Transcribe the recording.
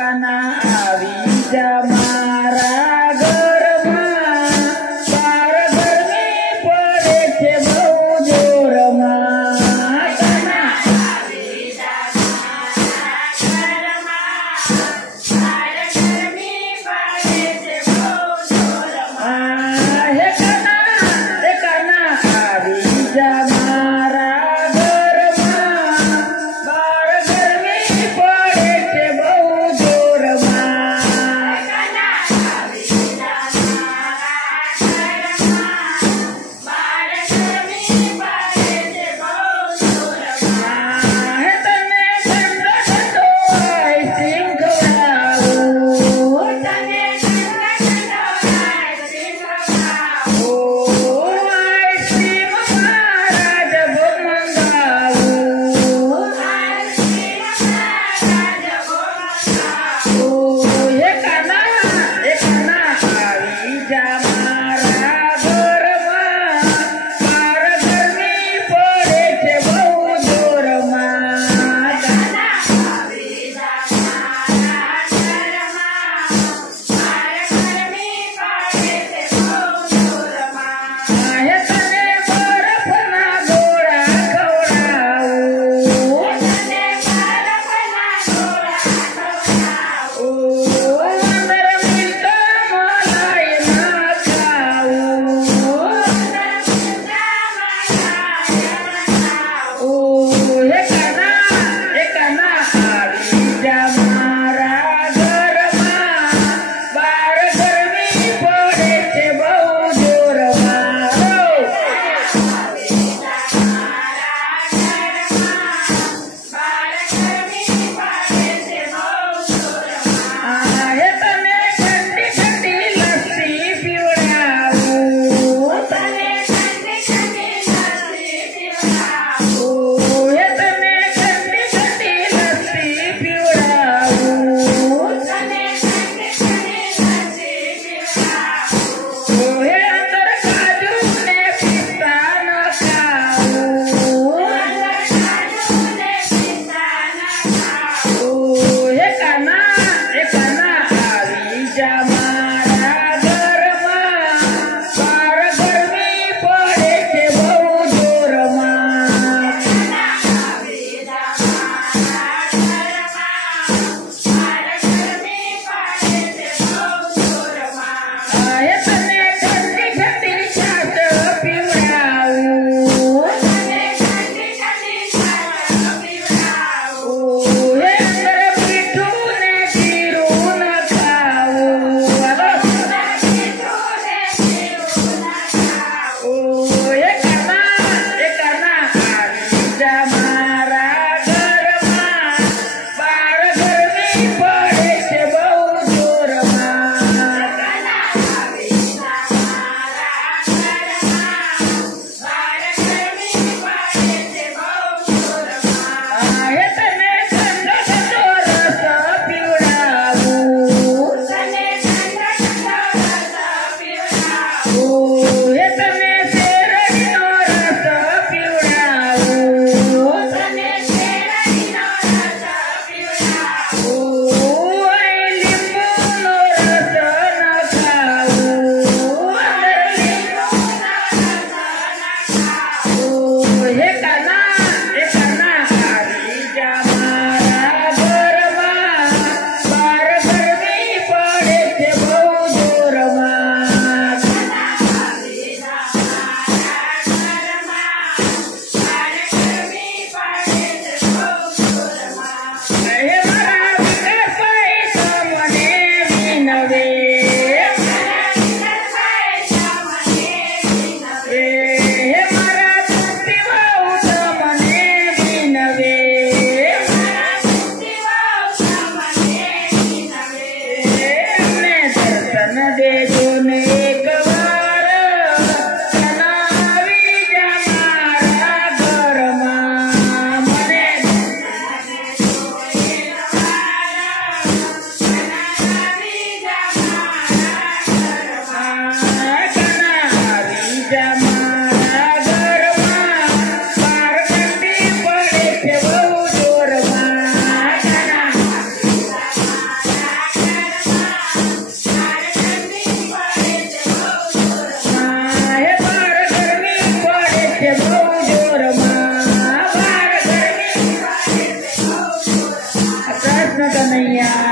કાના આવી જા મારા ઘરમાં, બાર ગરમી પડે છે બહુ જોરમાં. કાના આવી જા મારા ઘરમાં, બાર ગરમી પડે છે બહુ જોરમાં. હે કાના આવી જા મારા ઘરમાં, બાર ગરમી પડે છે બહુ જોરમાં. કાના આવી જા મારા ઘરમાં, બાર ગરમી પડે છે બહુ જોરમાં. હે તને ઠંડો ઠંડો આઈસ્ક્રીમ ખવડાવું, તને ઠંડો ઠંડો આઈસ્ક્રીમ ખવડાવું. આઈસ્ક્રીમ મારા જબો મંગાવું, આઈસ્ક્રીમ મારા જબો મંગાવું. હે કાના આવી જા મારા ઘરમાં, બાર ગરમી પડે છે બહુ જોરમાં. કાના આવી જા મારા ઘરમાં, બાર ગરમી પડે છે બહુ જોરમાં. હે તને બરફના ગોળા ખવડાવું, તને બરફના ગોળા ખવડાવું. અંદર મિલ્ક મલાઈ નખાવું, અંદર મિલ્ક મલાઈ નખાવું. હે કાના આવી જા મારા ઘરમાં, બાર ગરમી પડે છે બહુ જોરમાં. આવી જા મારા ઘરમાં, બાર ગરમી પડે છે બહુ જોરમાં. હે તને ઠંડી ઠંડી લસ્સી પીવડાવું, તને ઠંડી ઠંડી લસ્સી પીવડાવું. હે તને ઠંડી ઠંડી લસ્સી પીવડાવું, તને ઠંડી ઠંડી લસ્સી પીવડાવું. હે અંદર કાજુ ને પિસ્તા નખાવું, અંદર કાજુ ને પિસ્તા નખાવું. હે કાના આવી જા મારા ઘરમાં, બાર ગરમી પડે છે બહુ જોરમાં. કાના આવી જા મારા ઘરમાં, બાર ગરમી પડે છે બહુ જોરમાં. હે તને ઠંડી ઠંડી છાશ પીવડાવું, તને ઠંડી ઠંડી છાશ પીવડાવું. હે અંદર મીઠું ને જીરું નખાવું, મીઠું ને જીરું નખાવું. હે કાના આવી જા મારા ઘરમાં, બાર ગરમી પડે છે બહુ જોરમાં. કાના આવી જા મારા ઘરમાં, બાર ગરમી પડે છે બહુ જોરમાં. હે તને ઠંડો ઠંડો રસ પીવડાવું, તને ઠંડો ઠંડો રસ પીવડાવું. હે તને શેરડીનો રસ પીવડાવું, કનૈયા